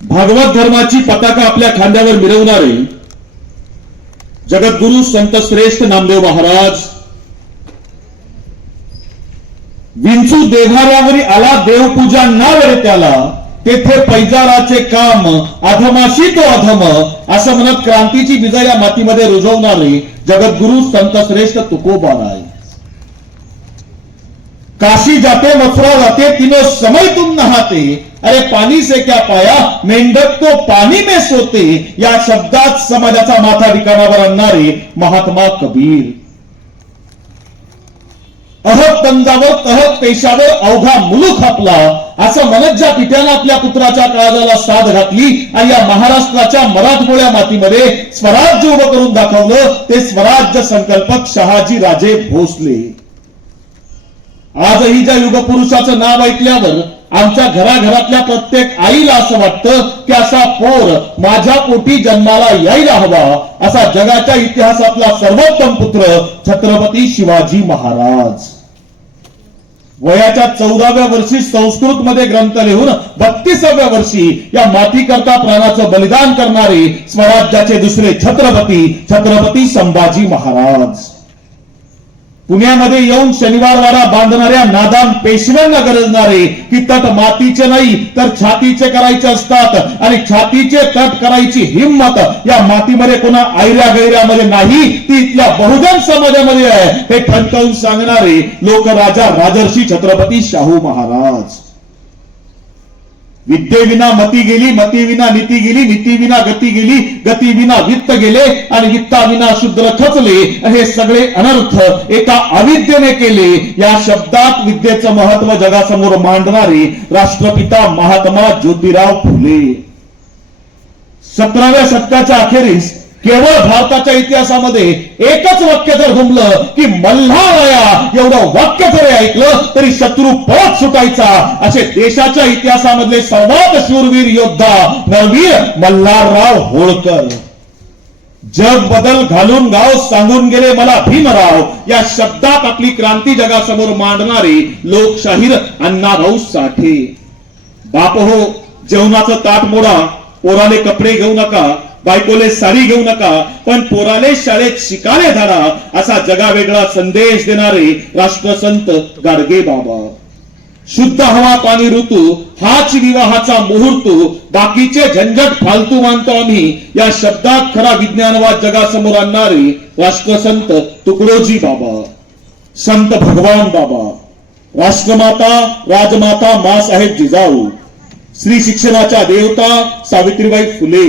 भागवत धर्माची पताका आपल्या खांद्यावर मिरवणारे जगद्गुरु संत श्रेष्ठ नामदेव महाराज विंचू देव्हाऱ्यावरी आला देवपूजा ना वेळे त्याला तेथे पैजाराचे काम अधमाशी तो अधम असं म्हणत क्रांतीची विजय या मातीमध्ये रुजवणारे जगद्गुरु संत श्रेष्ठ तुकोबाराय। काशी जाते मथुरा जाते तीनों समय तुम नहाते अरे पानी से क्या पाया मेंढक तो पानी में सोते या शब्दात समाजाचा माथा ठिकाणावर आणणारे महात्मा कबीर। अहक तंजावर तहक पेशावर अवघा मुलूक आपला असं म्हणत ज्या पित्यानं आपल्या पुत्राच्या काळजाला साथ घातली आणि या महाराष्ट्राच्या मराठमोळ्या मातीमध्ये स्वराज्य उभं करून दाखवलं ते स्वराज्य संकल्पक शहाजी राजे भोसले। आजही ज्या युगपुरुषाचं नाव ऐकल्यावर आमच्या घराघरातल्या प्रत्येक आईला असं वाटतं की असा पोर माझ्या पोटी जन्माला यायला हवा असा जगाच्या इतिहासातला सर्वोत्तम पुत्र छत्रपती शिवाजी महाराज। वयाच्या 14व्या वर्षी संस्कृत मध्ये ग्रंथ लिहून 32व्या वर्षी या मातीकरता प्राणाचं बलिदान करणारे स्वराज्याचे दुसरे छत्रपती संभाजी महाराज। पुण्यामध्ये येऊन शनिवारवाडा बांधणाऱ्या नादान पेशव्यांना गरजणारे की तट मातीचे नाही तर छातीचे करायचे असतात आणि छातीचे तट करायची हिंमत या मातीमध्ये कोणा आयऱ्या गैऱ्यामध्ये नाही ती इथल्या बहुजन समाजामध्ये आहे हे ठणकावून सांगणारे लोकराजा राजर्षी छत्रपती शाहू महाराज। विद्येविना मती गेली मती विना नीती गेली नीती विना गती गेली गती विना वित्त गेले आणि वित्ताविना शूद्र खचले हे सगळे अनर्थ एका अविद्येने केले या शब्दात विद्येचं महत्व जगासमोर मांडणारे राष्ट्रपिता महात्मा ज्योतिराव फुले। 17व्या शतकाच्या अखेरीस केवळ भारताच्या इतिहासामध्ये एकच वाक्य जर घुमलं की मल्हारराया एवढं वाक्य जरी ऐकलं तरी शत्रू पळत सुटायचा असे देशाच्या इतिहासामधले सर्वात शूरवीर योद्धा नरवीर मल्हारराव होळकर। जग बदल घालून गाव सांगून गेले मला भीमराव या शब्दात आपली क्रांती जगासमोर मांडणारे लोकशाहीर अण्णाभाऊ साठे। बाप हो जेवणाचं ताट मोडा पोराले कपडे घेऊ नका बायकोले साडी घेऊ नका पण पोराले शाळेत शिकाले धाडा असा जगावेगळा संदेश देणारे राष्ट्रसंत गाडगे बाबा। शुद्ध हवा पाणी ऋतू हाच विवाहाचा मुहूर्त बाकीचे झंझट फालतू मानतो आम्ही या शब्दात खरा विज्ञानवाद जगासमोर आणणारे राष्ट्रसंत तुकडोजी बाबा। संत भगवान बाबा राष्ट्रमाता राजमाता माँसाहेब जिजाऊ स्त्री शिक्षणाच्या देवता सावित्रीबाई फुले।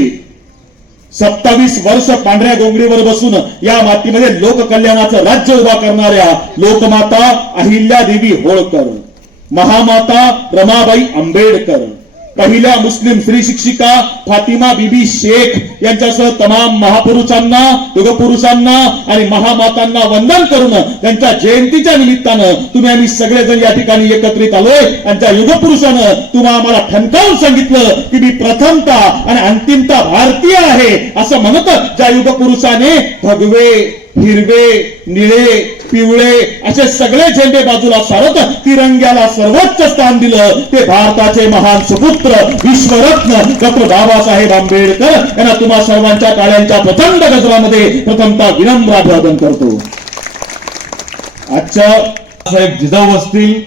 27 वर्ष पांढऱ्या डोंगरीवर बसून या मातीमध्ये लोककल्याणाचं राज्य उभा करणाऱ्या लोकमाता अहिल्यादेवी होळकर, महामाता रमाबाई आंबेडकर, पहिल्या मुस्लिम स्त्री शिक्षिका फातिमा बीबी शेख यांच्यासह तमाम महापुरुषांना युगपुरुषांना आणि महामातांना वंदन करून त्यांच्या जयंतीच्या निमित्तानं तुम्ही आम्ही सगळेजण या ठिकाणी एकत्रित आलोय आणि त्या युगपुरुषानं तुम्हा आम्हाला ठणकावून सांगितलं की मी प्रथमता आणि अंतिमता भारतीय आहे असं म्हणत ज्या युगपुरुषाने भगवे हिरवे निळे पिवळे असे सगळे झेंडे बाजूला सारत तिरंग्याला सर्वोच्च स्थान दिलं ते भारताचे महान सुपुत्र विश्वरत्न डॉक्टर बाबासाहेब आंबेडकर यांना तुम्हा सर्वांच्या टाळ्यांच्या प्रचंड गजरामध्ये प्रथमतः विनम्र अभिवादन करतो। आजच्या साहेब जिजाऊ असतील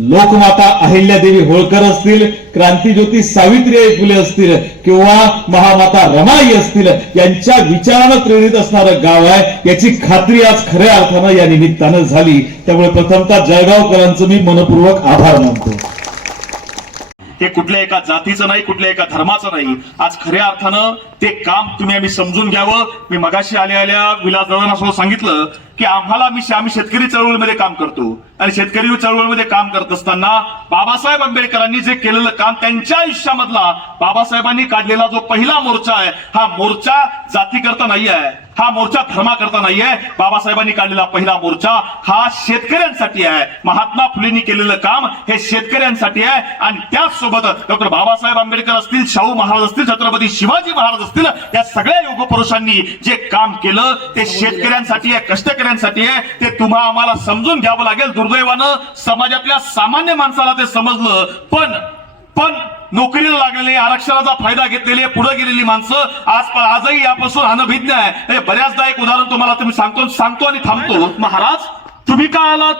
लोकमाता अहिल्यादेवी होळकर असतील क्रांतीज्योती सावित्रीबाई फुले असतील किंवा महामाता रमाई असतील यांच्या विचारानं प्रेरित असणारं गाव आहे याची खात्री आज खऱ्या अर्थानं या निमित्तानं झाली। त्यामुळे प्रथमतः जळगावकरांचं मी मनपूर्वक आभार मानतो। हे कुठल्या एका जातीचं नाही कुठल्या एका धर्माचं नाही आज खऱ्या अर्थानं ते काम तुम्ही आम्ही समजून घ्यावं। मी मगाशी आल्या विलास दादांना सांगितलं की आम्ही शेतकरी चळवळीमध्ये काम करतो आणि शेतकरी चळवळीमध्ये काम करत असताना बाबासाहेब आंबेडकरांनी जे केलेलं काम त्यांच्या आयुष्यामधला बाबासाहेबांनी काढलेला जो पहिला मोर्चा आहे हा मोर्चा जातीकरता नाही आहे हा मोर्चा धर्माकरता नाही आहे। बाबासाहेबांनी काढलेला पहिला मोर्चा हा शेतकऱ्यांसाठी आहे। महात्मा फुलेंनी केलेलं काम हे शेतकऱ्यांसाठी आहे आणि त्याचसोबत डॉक्टर बाबासाहेब आंबेडकर असतील शाहू महाराज असतील छत्रपती शिवाजी महाराज असतील या सगळ्या युगपुरुषांनी जे काम केलं ते शेतकऱ्यांसाठी आहे कष्टकऱ्यांसाठी आहे। ते तुम्हा आम्हाला समजून घ्यावं लागेल। दुर्दैवानं समाजातल्या सामान्य माणसाला ते समजलं पण नोकरीला लागलेले, आरक्षणाचा फायदा घेतलेले, पुढे गेलेली माणसं आजही यापासून अनभिज्ञ आहे. हे बऱ्याचदा एक उदाहरण तुम्हाला तुम्ही सांगतो आणि थांबतो. महाराज तुम्ही का आलात?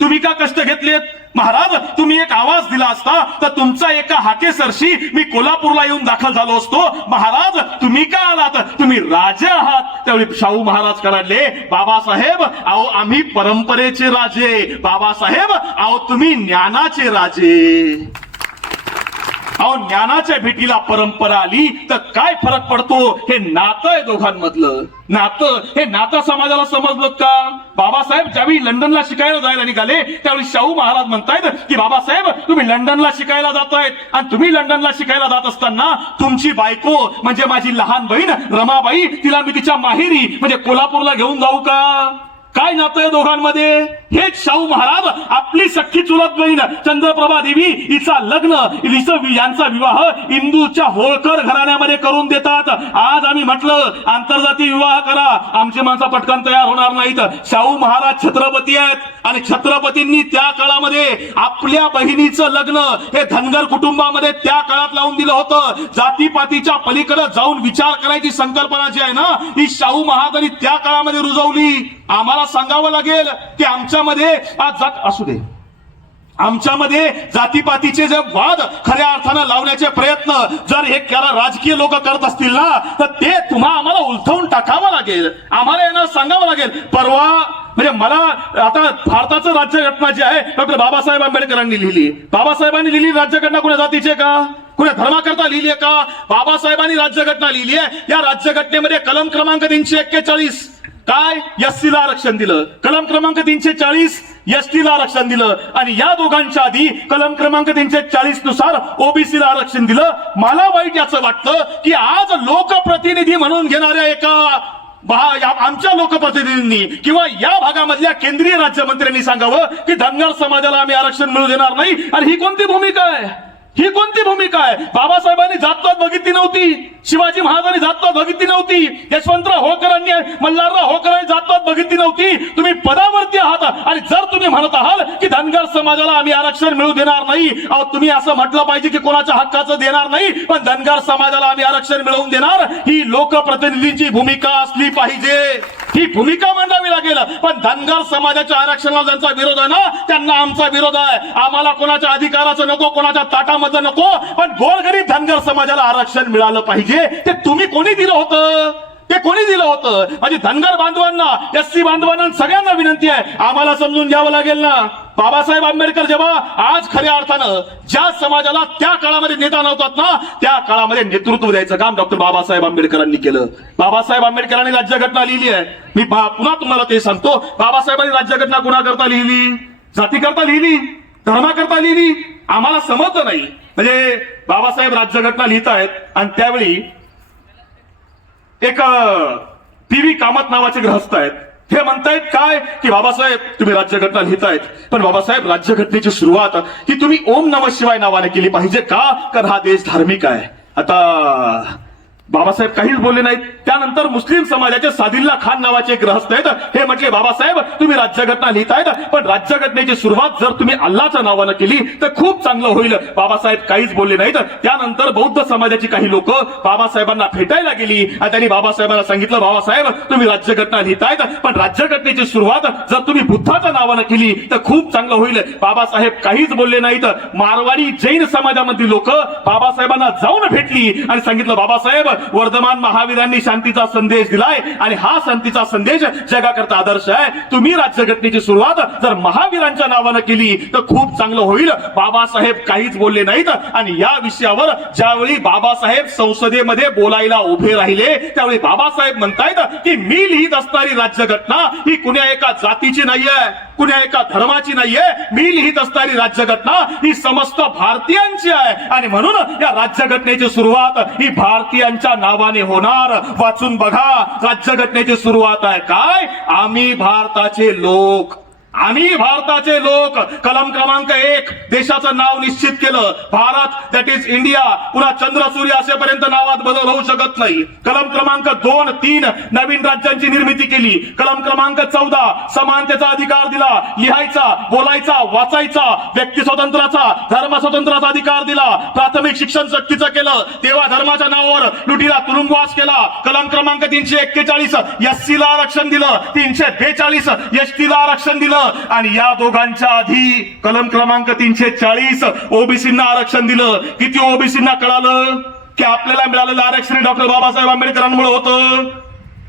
तुम्ही का कष्ट घेतलेत? महाराज तुम्ही एक आवाज दिला असता तर तुमचा एका हाकेसरशी मी कोल्हापूरला येऊन दाखल झालो असतो. महाराज तुम्ही का आलात? तुम्ही राजे आहात. त्यावेळी शाहू महाराज कळले, बाबासाहेब अहो आम्ही परंपरेचे राजे. बाबासाहेब अहो तुम्ही ज्ञानाचे राजे. अहो ज्ञानाच्या भेटीला परंपरा आली तर काय फरक पडतो? हे नातं आहे दोघांमधलं. नातं हे नातं समाजाला समजलं का? बाबासाहेब ज्यावेळी लंडनला शिकायला जायला निघाले त्यावेळी शाहू महाराज म्हणतायत की बाबासाहेब तुम्ही लंडनला शिकायला जातायत आणि तुम्ही लंडनला शिकायला जात असताना तुमची बायको म्हणजे माझी लहान बहीण रमाबाई तिला मी तिच्या माहेरी म्हणजे कोल्हापूरला घेऊन जाऊ का? काय नातं आहे दोघांमध्ये? हेच शाहू महाराज आपली सख्खी चुलत बहीण चंद्रप्रभा देवी हिचा लग्न यांचा विवाह इंदूरच्या होळकर घराण्यामध्ये करून देतात. आज आम्ही म्हटलं आंतरजातीय विवाह करा, आमची माणसं पटकन तयार होणार नाहीत. शाहू महाराज छत्रपती आहेत आणि छत्रपतींनी त्या काळामध्ये आपल्या बहिणीचं लग्न हे धनगर कुटुंबामध्ये त्या काळात लावून दिलं होतं. जातीपातीच्या पलीकडे जाऊन विचार करायची संकल्पना जी आहे ना ही शाहू महाराजांनी त्या काळामध्ये रुजवली. आम्हाला सांगावं लागेल की आमच्यामध्ये आज जात असू दे, आमच्यामध्ये जातीपातीचे जे वाद खऱ्या अर्थानं लावण्याचे प्रयत्न जर हे राजकीय लोक करत असतील ना तर ते आम्हाला उलथवून टाकावं लागेल. आम्हाला यांना सांगावं लागेल. परवा म्हणजे मला आता भारताचं राज्यघटना जी आहे डॉक्टर बाबासाहेब आंबेडकरांनी लिहिली. बाबासाहेबांनी लिहिली राज्यघटना कुणा जातीचे का कुणा धर्माकरता लिहिली आहे का? बाबासाहेबांनी राज्यघटना लिहिली आहे. या राज्यघटनेमध्ये कलम क्रमांक 341 काय एससीला आरक्षण दिलं. कलम क्रमांक 340 एसटीला आरक्षण दिलं आणि या दोघांच्या आधी कलम क्रमांक 340 नुसार ओबीसीला आरक्षण दिलं. मला वाईट याचं वाटतं की आज लोकप्रतिनिधी म्हणून घेणाऱ्या एका आमच्या लोकप्रतिनिधींनी किंवा या भागामधल्या केंद्रीय राज्यमंत्र्यांनी सांगावं की धनगर समाजाला आम्ही आरक्षण मिळू देणार नाही. आणि ही कोणती भूमिका आहे? ही कोणती भूमिका आहे? बाबासाहेबांनी जातपात बघितली नव्हती, शिवाजी महाराजांनी जातपात बघितली नव्हती, यशवंतराव होळकरांनी मल्हारराव होळकरांनी जातपात बघितली नव्हती. तुम्ही पदावरती आहात आणि जर तुम्ही म्हणत आहात की धनगर समाजाला आम्ही आरक्षण मिळू देणार नाही, अहो तुम्ही असं म्हटलं पाहिजे की कोणाच्या हक्काचं देणार नाही पण धनगर समाजाला आम्ही आरक्षण मिळवून देणार. ही लोकप्रतिनिधींची भूमिका असली पाहिजे. ही भूमिका मांडावी लागेल. पण धनगर समाजाच्या आरक्षणाला ज्यांचा विरोध आहे ना त्यांना आमचा विरोध आहे. आम्हाला कोणाच्या अधिकाराचं नको, कोणाच्या ताटामधलं नको, पण गोरगरीब धनगर समाजाला आरक्षण मिळालं पाहिजे. ते तुम्ही कोणी दिलं होतं? ते कोणी दिलं होतं? म्हणजे धनगर बांधवांना, एससी बांधवांना सगळ्यांना विनंती आहे आम्हाला समजून घ्यावं लागेल ना. बाबासाहेब आंबेडकर जेव्हा आज खऱ्या अर्थानं ज्या समाजाला त्या काळामध्ये नेता नव्हतात ना त्या काळामध्ये नेतृत्व द्यायचं काम डॉक्टर बाबासाहेब आंबेडकरांनी केलं. बाबासाहेब आंबेडकरांनी राज्यघटना लिहिली आहे. मी पुन्हा तुम्हाला ते सांगतो. बाबासाहेबांनी राज्यघटना कुणाकरता लिहिली? जातीकरता लिहिली? धर्माकरता लिहिली? आम्हाला समजलं नाही. म्हणजे बाबासाहेब राज्यघटना लिहित आहेत आणि त्यावेळी एक पी.व्ही. कामत नावाचे गृहस्थ आहेत. हे म्हणतायत काय की बाबासाहेब तुम्ही राज्यघटना लिहितायत पण बाबासाहेब राज्यघटनेची सुरुवात ही तुम्ही ओम नमः शिवाय नावाने केली पाहिजे का? कारण हा देश धार्मिक आहे. आता बाबासाहेब काहीच बोलले नाहीत. त्यानंतर मुस्लिम समाजाचे सादिल्ला खान नावाचे एक गृहस्थ आहेत. हे म्हटले बाबासाहेब तुम्ही राज्यघटना लिहितायत पण राज्यघटनेची सुरुवात जर तुम्ही अल्लाच्या नावानं केली तर खूप चांगलं होईल. बाबासाहेब काहीच बोलले नाहीत. त्यानंतर बौद्ध समाजाची काही लोक बाबासाहेबांना भेटायला गेली आणि त्यांनी बाबासाहेबांना सांगितलं बाबासाहेब तुम्ही राज्यघटना लिहितायत पण राज्यघटनेची सुरुवात जर तुम्ही बुद्धाच्या नावानं केली तर खूप चांगलं होईल. बाबासाहेब काहीच बोलले नाहीत. मारवाडी जैन समाजामधील लोक बाबासाहेबांना जाऊन भेटली आणि सांगितलं बाबासाहेब वर्धमान महावीरांनी शांतीचा संदेश दिलाय आणि हा शांतीचा संदेश जगाकरता आदर्श आहे. तुम्ही राज्यघटनेची सुरुवात जर महावीरांच्या नावानं केली तर खूप चांगलं होईल. बाबासाहेब काहीच बोलले नाहीत आणि या विषयावर ज्यावेळी बाबासाहेब संसदेमध्ये बोलायला उभे राहिले त्यावेळी बाबासाहेब म्हणतायत की मी लिहित असणारी राज्यघटना ही कुण्या एका जातीची नाहीये, कुण्या एका धर्माची नाहीये. मी लिहित असणारी राज्यघटना ही समस्त भारतीयांची आहे आणि म्हणून या राज्यघटनेची सुरुवात ही भारतीयांच्या नावाने होणार. वाचून बघा राज्यघटनेची सुरुवात आहे काय? आम्ही भारताचे लोक, आम्ही भारताचे लोक कलम क्रमांक 1 देशाचं नाव निश्चित केलं. Bharat that is India. पुन्हा चंद्र सूर्य असेपर्यंत नावात बदल होऊ शकत नाही. कलम क्रमांक 2, 3 नवीन राज्यांची निर्मिती केली. कलम क्रमांक 14 समानतेचा अधिकार दिला. लिहायचा, बोलायचा, वाचायचा, व्यक्ती स्वातंत्र्याचा, धर्म स्वातंत्र्याचा अधिकार दिला. प्राथमिक शिक्षण सक्तीचं केलं. तेव्हा धर्माच्या नावावर लुटीला तुरुंगवास केला. कलम क्रमांक 341 एससीला आरक्षण दिलं. 342 एसटीला आरक्षण दिलं. आणि या दोघांच्या आधी कलम क्रमांक 340 ओबीसींना आरक्षण दिलं. किती ओबीसींना कळालं की आपल्याला मिळालेलं आरक्षण डॉक्टर बाबासाहेब आंबेडकरांमुळे होतं?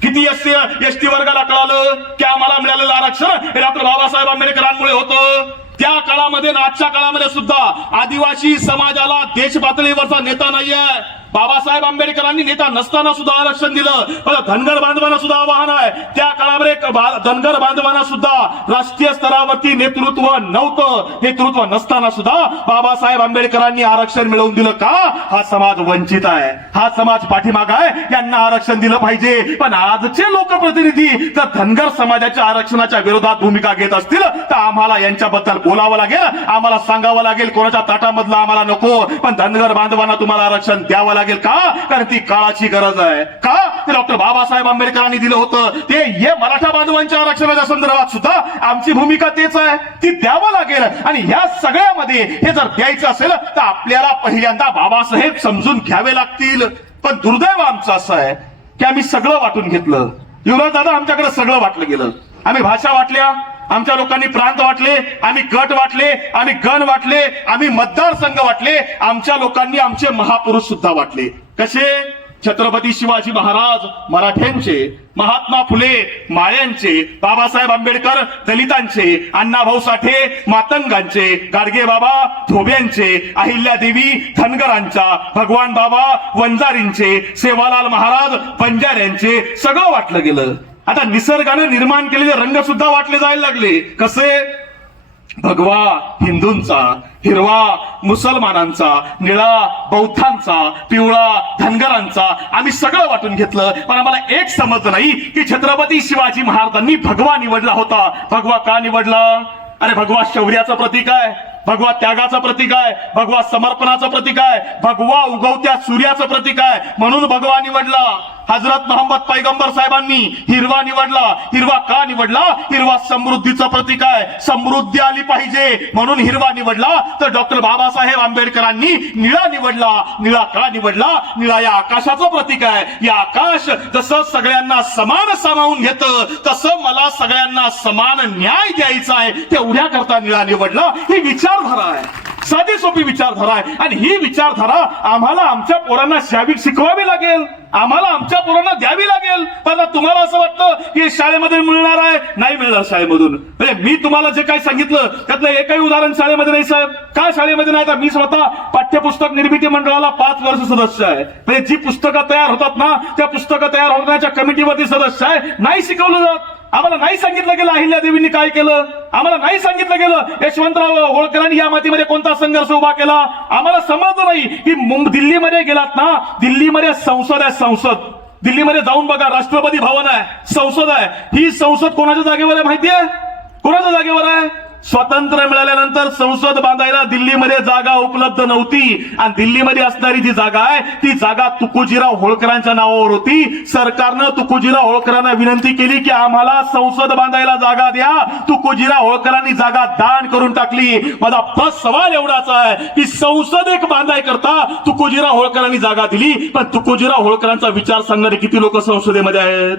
किती एसटी वर्गाला कळालं की आम्हाला मिळालेलं आरक्षण हे डॉक्टर बाबासाहेब आंबेडकरांमुळे होतं? त्या काळामध्ये आणि आजच्या काळामध्ये सुद्धा आदिवासी समाजाला देश पातळीवरचा नेता नाहीये. बाबासाहेब आंबेडकरांनी नेता नसताना सुद्धा आरक्षण दिलं. धनगर बांधवांना सुद्धा आव्हान आहे. त्या काळामध्ये धनगर बांधवांना सुद्धा राष्ट्रीय स्तरावरती नेतृत्व नव्हतं. नेतृत्व नसताना सुद्धा बाबासाहेब आंबेडकरांनी आरक्षण मिळवून दिलं. का? हा समाज वंचित आहे, हा समाज पाठीमाग आहे, यांना आरक्षण दिलं पाहिजे. पण आजचे लोकप्रतिनिधी जर धनगर समाजाच्या आरक्षणाच्या विरोधात भूमिका घेत असतील तर आम्हाला यांच्याबद्दल बोलावं लागेल, आम्हाला सांगावं लागेल कोणाच्या ताटामधलं आम्हाला नको, पण धनगर बांधवांना तुम्हाला आरक्षण द्यावं लागेल. का? कारण ती काळाची गरज आहे. का? ते डॉक्टर बाबासाहेब आंबेडकरांनी दिलं होतं. ते हे मराठा बांधवांच्या आरक्षणाच्या संदर्भात सुद्धा आमची भूमिका तेच आहे, ती द्यावं लागेल. आणि ह्या सगळ्यामध्ये हे जर द्यायचं असेल तर आपल्याला पहिल्यांदा बाबासाहेब समजून घ्यावे लागतील. पण दुर्दैव आमचं असं आहे की आम्ही सगळं वाटून घेतलं. युवराज दादा, आमच्याकडे सगळं वाटलं गेलं. आम्ही भाषा वाटल्या, आमच्या लोकांनी प्रांत वाटले, आम्ही गट वाटले, आम्ही गण वाटले, आम्ही मतदारसंघ वाटले. आमच्या लोकांनी आमचे महापुरुष सुद्धा वाटले. कसे? छत्रपती शिवाजी महाराज मराठ्यांचे, महात्मा फुले माळ्यांचे, बाबासाहेब आंबेडकर दलितांचे, अण्णाभाऊ साठे मातंगांचे, गाडगे बाबा धोब्यांचे, अहिल्यादेवी धनगरांच्या, भगवान बाबा वंजारींचे, सेवालाल महाराज बंजाऱ्यांचे, सगळं वाटलं गेलं. आता निसर्गानं निर्माण केलेले रंग सुद्धा वाटले जायला लागले. कसे? भगवा हिंदूंचा, हिरवा मुसलमानांचा, निळा बौद्धांचा, पिवळा धनगरांचा, आम्ही सगळं वाटून घेतलं. पण आम्हाला एक समजलं नाही की छत्रपती शिवाजी महाराजांनी भगवा निवडला होता. भगवा का निवडला? अरे भगवा शौर्याचं प्रतीक आहे, भगवा त्यागाचं प्रतीक आहे, भगवा समर्पणाचं प्रतीक आहे, भगवा उगवत्या सूर्याचं प्रतीक आहे, म्हणून भगवा निवडला. हजरत मोहम्मद पैगंबर साहेबांनी हिरवा निवडला. हिरवा का निवडला? हिरवा समृद्धीचं प्रतीक आहे, समृद्धी आली पाहिजे म्हणून हिरवा निवडला. तर डॉक्टर बाबासाहेब आंबेडकरांनी निळा निवडला. निळा का निवडला? निळा या आकाशाचं प्रतीक आहे. या आकाश जसं सगळ्यांना समान सामावून घेतं तसं मला सगळ्यांना समान न्याय द्यायचा आहे, तेवढ्या करता निळा निवडला. ही विचारधारा आहे, साधी सोपी विचारधारा आहे. आणि ही विचारधारा आम्हाला आमच्या पोरांना शिकवावी लागेल, आम्हाला आमच्या पोरांना द्यावी लागेल. पण तुम्हाला असं वाटतं की शाळेमध्ये मिळणार आहे? नाही मिळणार शाळेमधून. म्हणजे मी तुम्हाला जे काही सांगितलं त्यातलं एकही उदाहरण शाळेमध्ये नाही साहेब. का शाळेमध्ये नाही? तर मी स्वतः पाठ्यपुस्तक निर्मिती मंडळाला 5 वर्ष सदस्य आहे. म्हणजे जी पुस्तकं तयार होतात ना, त्या पुस्तकं तयार होण्याच्या कमिटीवरती सदस्य आहे. नाही शिकवलं जात. आम्हाला नाही सांगितलं गेलं अहिल्यादेवींनी काय केलं, आम्हाला नाही सांगितलं गेलं यशवंतराव होळकरांनी या मातीमध्ये कोणता संघर्ष उभा केला. आम्हाला समजलं नाही की दिल्लीमध्ये गेलात ना, दिल्लीमध्ये संसद आहे, संसद. दिल्लीमध्ये जाऊन बघा, राष्ट्रपती भवन आहे, संसद आहे. ही संसद कोणाच्या जागेवर आहे माहिती आहे? कोणाच्या जागेवर आहे? स्वातंत्र्य मिळाल्यानंतर संसद बांधायला दिल्लीमध्ये जागा उपलब्ध नव्हती. आणि दिल्लीमध्ये असणारी जी जागा आहे ती जागा तुकोजीराव होळकरांच्या नावावर होती. सरकारनं तुकोजीराव होळकरांना विनंती केली की आम्हाला संसद बांधायला जागा द्या. तुकोजीराव होळकरांनी जागा दान करून टाकली. माझा बस सवाल एवढाच आहे की संसद एक बांधाय करता तुकोजीराव होळकरांनी जागा दिली, पण तुकोजीराव होळकरांचा विचार सांगणारे किती लोक संसदेमध्ये आहेत?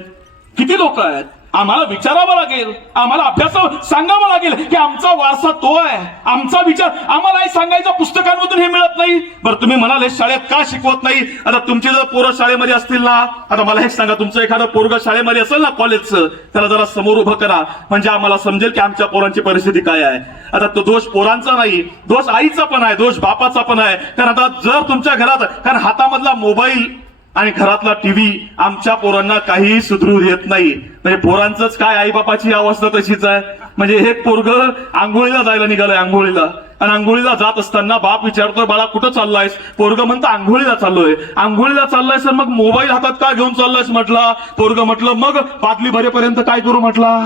किती लोक आहेत? आम्हाला विचारावं लागेल, आम्हाला अभ्यास सांगावं लागेल की आमचा वारसा तो आहे, आमचा विचार आम्हाला सांगायचा. पुस्तकांमधून हे मिळत नाही. बरं, तुम्ही म्हणाले शाळेत का शिकवत नाही? आता तुमची जर पोरं शाळेमध्ये असतील ना, आता मला हे सांगा, तुमचं एखादं पोरग शाळेमध्ये असेल ना कॉलेजचं, त्याला जरा समोर उभं करा, म्हणजे आम्हाला समजेल की आमच्या पोरांची परिस्थिती काय आहे. आता तो दोष पोरांचा नाही, दोष आईचा पण आहे, दोष बापाचा पण आहे. कारण आता जर तुमच्या घरात, कारण हातामधला मोबाईल आणि घरातला टीव्ही आमच्या पोरांना काही सुधरू देत नाही. म्हणजे पोरांचंच काय, आई बापाची अवस्था तशीच आहे. म्हणजे हे पोरग आंघोळीला जायला निघालंय, आंघोळीला, आणि आंघोळीला जात असताना बाप विचारतोय, बाळा कुठं चाललायस? पोरग म्हणतं आंघोळीला चाललोय. आंघोळीला चाललायस तर मग मोबाईल हातात का घेऊन चाललायस म्हटला. पोरग म्हटलं मग बादली भरेपर्यंत काय करू म्हटला.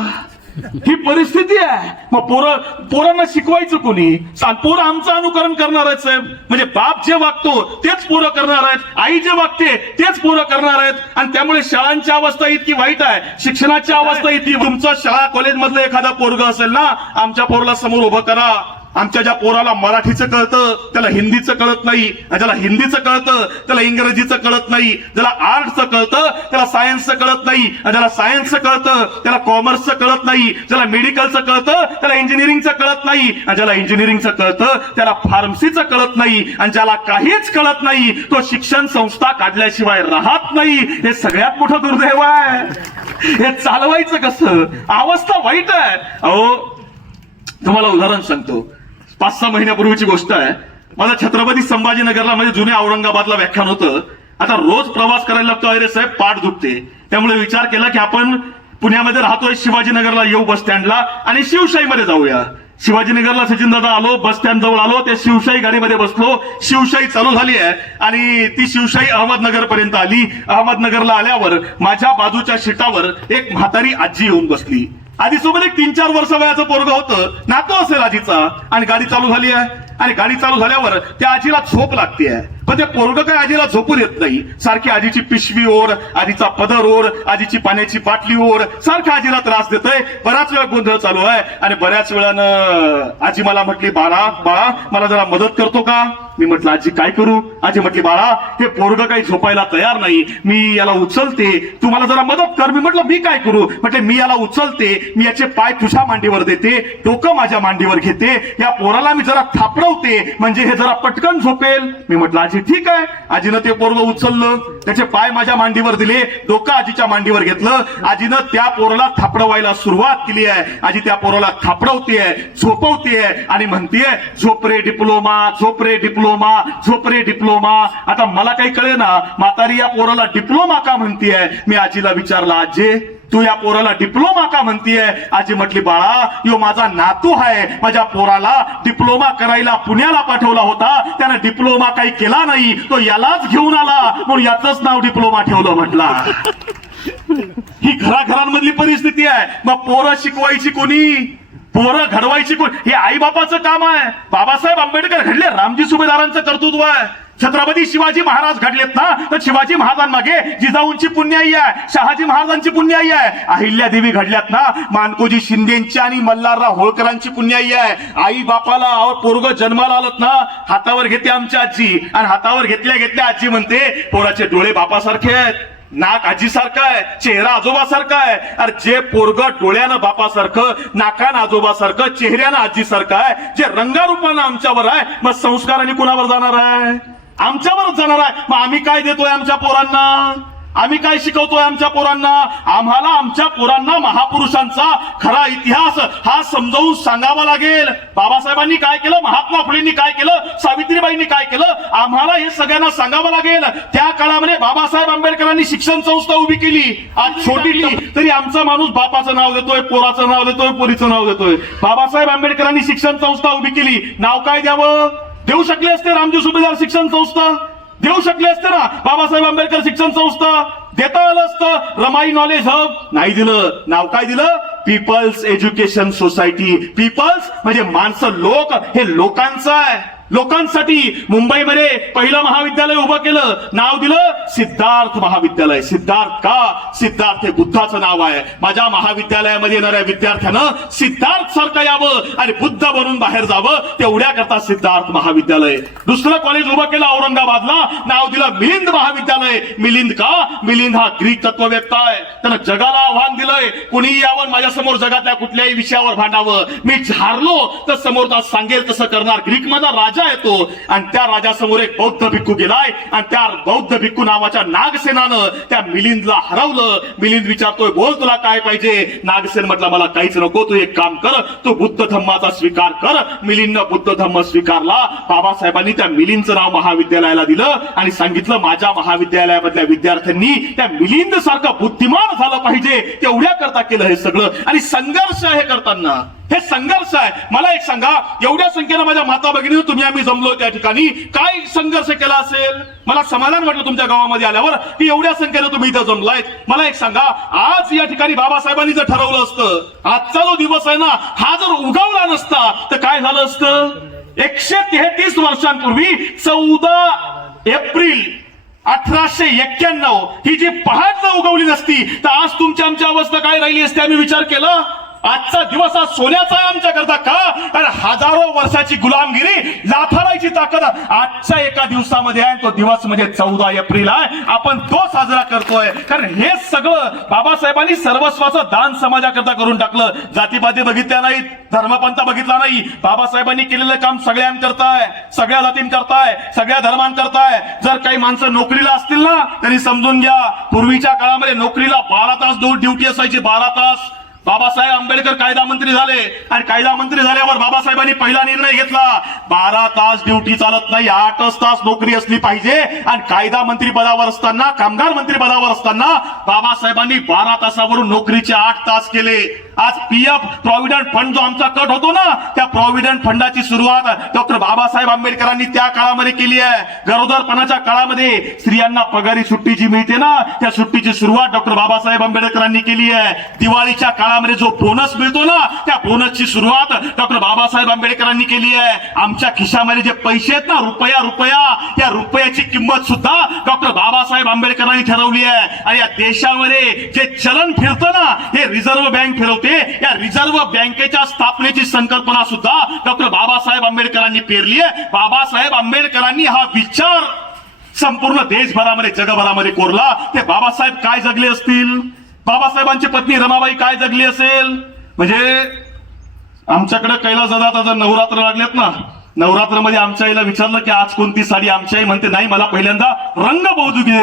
ही परिस्थिती आहे. मग पोरांना शिकवायचं कोणी? सांग. पोरं आमचं अनुकरण करणार आहेत साहेब. म्हणजे बाप जे वागतो तेच पोरं करणार आहेत, आई जे वागते तेच पोरं करणार आहेत. आणि त्यामुळे शाळांची अवस्था इतकी वाईट आहे, शिक्षणाची अवस्था इतकी. तुमचं शाळा कॉलेज मधलं एखादा पोरग असेल ना, आमच्या पोराला समोर उभं करा. आमच्या ज्या पोराला मराठीचं कळतं त्याला हिंदीचं कळत नाही, ज्याला हिंदीचं कळतं त्याला इंग्रजीचं कळत नाही, ज्याला आर्ट्सचं कळतं त्याला सायन्सचं कळत नाही, ज्याला सायन्सचं कळतं त्याला कॉमर्सचं कळत नाही, ज्याला मेडिकलचं कळतं त्याला इंजिनिअरिंगचं कळत नाही, ज्याला इंजिनिअरिंगचं कळतं त्याला फार्मसीचं कळत नाही, आणि ज्याला काहीच कळत नाही तो शिक्षण संस्था काढल्याशिवाय राहत नाही. हे सगळ्यात मोठं दुर्दैव आहे. हे चालवायचं कसं? अवस्था वाईट आहे. अहो, तुम्हाला उदाहरण सांगतो. 5-6 महिन्यापूर्वीची गोष्ट आहे. माझा छत्रपती संभाजीनगरला म्हणजे जुन्या औरंगाबादला व्याख्यान होतं. आता रोज प्रवास करायला लागतो. अरे साहेब, पाठ दुखते. त्यामुळे विचार केला की आपण पुण्यामध्ये राहतोय, शिवाजीनगरला येऊ बस स्टँडला आणि शिवशाहीमध्ये जाऊया. शिवाजीनगरला सचिनदादा आलो, बस स्टँड जवळ आलो, त्या शिवशाही गाडीमध्ये बसलो. शिवशाही चालू झाली आहे आणि ती शिवशाही अहमदनगर पर्यंत आली. अहमदनगरला आल्यावर माझ्या बाजूच्या सीटावर एक म्हातारी आजी येऊन बसली. आजीसोबत एक 3-4 वर्ष वयाचं पोरग होतं, नातो असेल आजीचा. आणि गाडी चालू झाली आहे आणि गाडी चालू झाल्यावर त्या आजीला झोप लागते. पण ते पोरग काय आजीला झोपून येत नाही. सारखी आजीची पिशवी ओढ, आजीचा पदर ओढ, आजीची पाण्याची बाटली ओढ, सारखं आजीला त्रास देतोय. बराच वेळ गोंधळ चालू आहे आणि बऱ्याच वेळानं आजी मला म्हटली, बाळा मला जरा मदत करतो का? मी म्हटलं, आजी काय करू? आजी म्हटली, बाळा हे पोरग काही झोपायला तयार नाही, मी याला उचलते, तू मला जरा मदत कर. मी म्हटलं, मी काय करू? म्हटले, मी याला उचलते, मी याचे पाय तुझ्या मांडीवर देते, डोकं माझ्या मांडीवर घेते, या पोराला मी जरा थापडवते म्हणजे हे जरा पटकन झोपेल. मी म्हटलं, आजी ठीक आहे. आजीनं ते पोरग उचललं, त्याचे पाय माझ्या मांडीवर दिले, डोकं आजीच्या मांडीवर घेतलं. आजीनं त्या पोराला थापडवायला सुरुवात केली आहे. आजी त्या पोराला थापडवतेय, झोपवतेय आणि म्हणतेय, झोप रे डिप्लोमा, झोप रे डिप्लोमा, झोप रे डिप्लोमा. आता मला काही कळे ना, म्हातारी या पोराला डिप्लोमा का म्हणतेय? मी आजीला विचारलं, आजी तू या पोराला डिप्लोमा का म्हणतीये? आजी म्हटली, बाळा यो माझा नातू आहे, माझ्या पोराला डिप्लोमा करायला पुण्याला पाठवला होता, त्यानं डिप्लोमा काही केला नाही, तो यालाच घेऊन आला म्हणून याचंच नाव डिप्लोमा ठेवलं. म्हटला, ही घराघरांमधली परिस्थिती आहे. मग पोरं शिकवायची कोणी? पोरं घडवायची कोण? हे आई बापाचं काम आहे. बाबासाहेब आंबेडकर घडले, रामजी सुभेदारांचं कर्तृत्व आहे. छत्रपती शिवाजी महाराज घडलेत ना, तर शिवाजी महाराजांमागे जिजाऊंची पुण्याई आहे, शहाजी महाराजांची पुण्याई आहे. अहिल्यादेवी घडल्यात ना, मानकोजी शिंदेची आणि मल्हारराव होळकरांची पुण्याई आहे. आई बापाला पोरग जन्माला आलत ना, हातावर घेते आमची आजी, आणि हातावर घेतल्या घेतल्या आजी म्हणते, पोराचे डोळे बापासारखे आहेत, नाक आजीसारखं आहे, चेहरा आजोबासारखा आहे. अरे जे पोरग डोळ्यानं बापासारखं, नाकानं आजोबासारखं, चेहऱ्यानं आजीसारखं आहे, जे रंगारूपानं आमच्यावर आहे, मग संस्काराने कुणावर जाणार आहे? आमच्यावरच जाणार आहे. मग आम्ही काय देतोय आमच्या पोरांना? आम्ही काय शिकवतोय आमच्या पोरांना? आम्हाला आमच्या पोरांना महापुरुषांचा खरा इतिहास हा समजावून सांगावा लागेल. बाबासाहेबांनी काय केलं, महात्मा फुलेंनी काय केलं, सावित्रीबाईंनी काय केलं, आम्हाला हे सगळ्यांना सांगावं लागेल. त्या काळामध्ये बाबासाहेब आंबेडकरांनी शिक्षण संस्था उभी केली. आज छोटी तरी आमचा माणूस बापाचं नाव देतोय, पोराचं नाव देतोय, पोरीचं नाव देतोय. बाबासाहेब आंबेडकरांनी शिक्षण संस्था उभी केली, नाव काय द्यावं? देऊ शकले असते रामजी सुभेदार शिक्षण संस्था, देऊ शकले असते ना बाबासाहेब आंबेडकर शिक्षण संस्था, देता आलं असतं. रमाई नॉलेज हब, नाही दिलं. नाव काय दिलं? People's education society. पीपल्स म्हणजे माणसं, लोक, हे लोकांचं आहे, लोकांसाठी. मुंबईमध्ये पहिलं महाविद्यालय उभं केलं, नाव दिलं सिद्धार्थ महाविद्यालय. सिद्धार्थ का? सिद्धार्थ हे बुद्धाचं नाव आहे. माझ्या महाविद्यालयामध्ये येणाऱ्या विद्यार्थ्यानं सिद्धार्थ सारखं यावं आणि बुद्ध बनून बाहेर जावं, तेवढ्या करता सिद्धार्थ महाविद्यालय. दुसरं कॉलेज उभं केलं औरंगाबादला, नाव दिलं मिलिंद महाविद्यालय. मिलिंद का? मिलिंद हा ग्रीक तत्ववेत्ता आहे, त्यानं जगाला आव्हान दिलंय, कुणीही यावं माझ्यासमोर जगातल्या कुठल्याही विषयावर भांडावं, मी झारलो तर समोर सांगेल तसं करणार. ग्रीक माझा राजा येतो आणि त्या राजासमोर एक बौद्ध भिक्खू गेलाय आणि त्या बौद्ध भिक्खू नावाच्या नागसेनानं त्या मिलिंदला हरवलं. मिलिंद विचारतोय, बोल तुला काय पाहिजे? नागसेन म्हटलं, मला काहीच नको, तू एक काम कर, तू बुद्ध धम्माचा स्वीकार कर. मिलिंदनं बुद्ध धम्म स्वीकारला. बाबासाहेबांनी त्या मिलिंदचं नाव महाविद्यालयाला दिलं आणि सांगितलं, माझ्या महाविद्यालयामधल्या विद्यार्थ्यांनी त्या मिलिंद सारखं बुद्धिमान झालं पाहिजे, तेवढ्या करता केलं हे सगळं. आणि संघर्ष हे करताना हे संघर्ष आहे. मला एक सांगा, एवढ्या संख्येनं माझ्या माता भगिनी तुम्ही आम्ही जमलो त्या ठिकाणी, काय संघर्ष केला असेल? मला समाधान वाटलं तुमच्या गावामध्ये आल्यावर की एवढ्या संख्येनं तुम्ही इथं जमलायत. मला एक सांगा, आज या ठिकाणी बाबासाहेबांनी जर ठरवलं असतं, आजचा जो दिवस आहे ना, हा जर उगवला नसता तर काय झालं असतं? 133 वर्षांपूर्वी 14 एप्रिल 1891 ही जी पहाट जर उगवली नसती तर आज तुमची आमची अवस्था काय राहिली असते? आम्ही विचार केला. आजचा दिवस हा सोन्याचा आहे आमच्याकरता. का? कारण हजारो वर्षाची गुलामगिरी लाथारायची ताकद आजच्या एका दिवसामध्ये आहे. तो दिवस म्हणजे 14 एप्रिल आहे. आपण तो साजरा करतोय कारण हे सगळं बाबासाहेबांनी सर्वस्वाचं दान समाजाकरता करून टाकलं. जातीपाती बघितल्या नाहीत, धर्मपंथ बघितला नाही. बाबासाहेबांनी केलेलं काम सगळ्यांकरताय, सगळ्या जातींकरताय, सगळ्या धर्मांकरताय. जर काही माणसं नोकरीला असतील ना, तरी समजून घ्या, पूर्वीच्या काळामध्ये नोकरीला 12 तास ड्युटी असायची. 12 तास. बाबासाहेब आंबेडकर कायदा मंत्री झाले आणि कायदा मंत्री झाल्यावर बाबासाहेबांनी पहिला निर्णय घेतला, 12 तास ड्युटी चालत नाही, 8 तास नोकरी असली पाहिजे. आणि कायदा मंत्री पदावर असताना, कामगार मंत्री पदावर असताना बाबासाहेबांनी 12 तासावरून नोकरीचे 8 तास केले. आज पीएफ प्रॉव्हिडंट फंड जो आमचा कट होतो ना, त्या प्रॉव्हिडंट फंडाची सुरुवात डॉक्टर बाबासाहेब आंबेडकरांनी त्या काळामध्ये केली आहे. गरोदरपणाच्या काळामध्ये स्त्रियांना पगारी सुट्टी जी मिळते ना, त्या सुट्टीची सुरुवात डॉक्टर बाबासाहेब आंबेडकरांनी केली आहे. दिवाळीच्या काळामध्ये जो बोनस मिळतो ना, त्या बोनसची सुरुवात डॉक्टर बाबासाहेब आंबेडकरांनी केली आहे. आमच्या खिशामध्ये जे पैसे आहेत ना, रुपया, या रुपयाची किंमत सुद्धा डॉक्टर बाबासाहेब आंबेडकरांनी ठरवली आहे. आणि या देशामध्ये जे चलन फिरतं ना, हे रिझर्व्ह बँक फिरवते. या रिझर्व्ह बँकेच्या स्थापनेची संकल्पना सुद्धा डॉक्टर बाबासाहेब आंबेडकरांनी पेरली आहे. बाबासाहेब आंबेडकरांनी हा विचार संपूर्ण देशभरामध्ये, जगभरामध्ये कोरला. ते बाबासाहेब काय जगले असतील? बाबासाहेबांची पत्नी रमाबाई काय जगली असेल? म्हणजे आमच्याकडे कैलासदादा जर नवरात्र लागलेत ना, नवरात्रमध्ये आमच्या आईला विचारलं की आज कोणती साडी, आमची आई म्हणते नाही, मला पहिल्यांदा रंग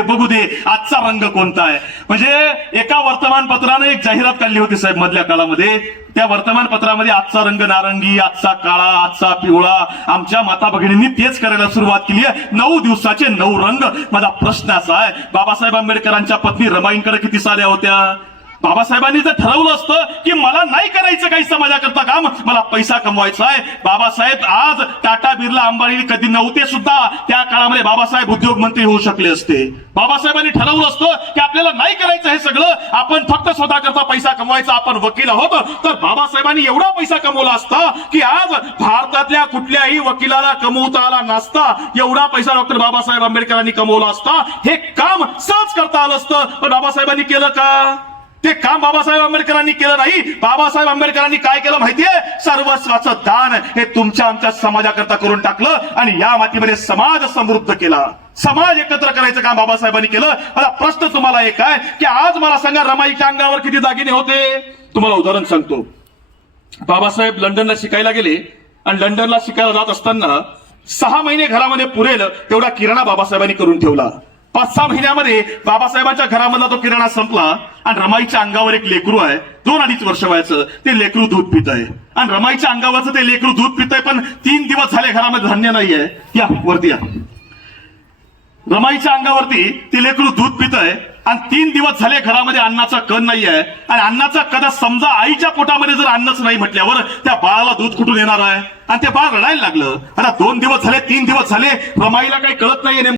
बघू दे, आजचा रंग कोणता आहे. म्हणजे एका वर्तमानपत्राने एक जाहिरात काढली होती साहेब मधल्या काळामध्ये. त्या वर्तमानपत्रामध्ये आजचा रंग नारंगी, आजचा काळा, आजचा पिवळा. आमच्या माता भगिनींनी तेच करायला सुरुवात केली आहे. 9 दिवसाचे 9 रंग. माझा प्रश्न असा आहे, बाबासाहेब आंबेडकरांच्या पत्नी रमाईंकडे किती साड्या होत्या? बाबासाहेबांनी जर ठरवलं असतं की मला नाही करायचं काही समाजाकरता काम, मला पैसा कमवायचा आहे, बाबासाहेब आज टाटा, बिर्ला, अंबानी कधी नव्हते सुद्धा, त्या काळामध्ये बाबासाहेब उद्योग मंत्री होऊ शकले असते. बाबासाहेबांनी ठरवलं असतं की आपल्याला नाही करायचं हे सगळं, आपण फक्त स्वतःकरता पैसा कमवायचा, आपण वकील आहोत, तर बाबासाहेबांनी एवढा पैसा कमवला असता की आज भारतातल्या कुठल्याही वकिलाला कमवता आला नसता एवढा पैसा डॉक्टर बाबासाहेब आंबेडकरांनी कमवला असता. हे काम सहज करता आलं असतं, पण बाबासाहेबांनी केलं का? ते काम बाबासाहेब आंबेडकरांनी केलं नाही. बाबासाहेब आंबेडकरांनी काय केलं माहितीये? सर्वस्वाचं दान हे तुमच्या आमच्या समाजाकरता करून टाकलं आणि या मातीमध्ये समाज समृद्ध केला. समाज एकत्र करायचं काम बाबासाहेबांनी केलं. मला प्रश्न तुम्हाला एक आहे की आज मला सांगा, रमाईच्या अंगावर किती दागिने होते? तुम्हाला उदाहरण सांगतो. बाबासाहेब लंडनला शिकायला गेले आणि लंडनला शिकायला जात असताना 6 महिने घरामध्ये पुरेल तेवढा किराणा बाबासाहेबांनी करून ठेवला. 5-6 महिन्यामध्ये बाबासाहेबांच्या घरामधला तो किराणा संपला आणि रमाईच्या अंगावर एक लेकरू आहे, 2-2.5 वर्ष वयाचं. ते लेकरू दूध पित आहे आणि रमाईच्या अंगावरचं ते लेकरू दूध पित आहे, पण 3 दिवस झाले घरामध्ये धान्य नाहीये. या वरती या. रमाईच्या अंगावरती ते लेकरू दूध पित आहे आणि 3 दिवस झाले घरामध्ये अन्नाचा कण नाही आहे. आणि अन्नाचा कदा समजा आईच्या पोटामध्ये जर अन्नच नाही म्हटल्यावर त्या बाळाला दूध कुठून येणार आहे? आणि ते बाळ रडायला लागलं. आता 2 दिवस झाले, 3 दिवस झाले, रमाईला काही कळत नाहीये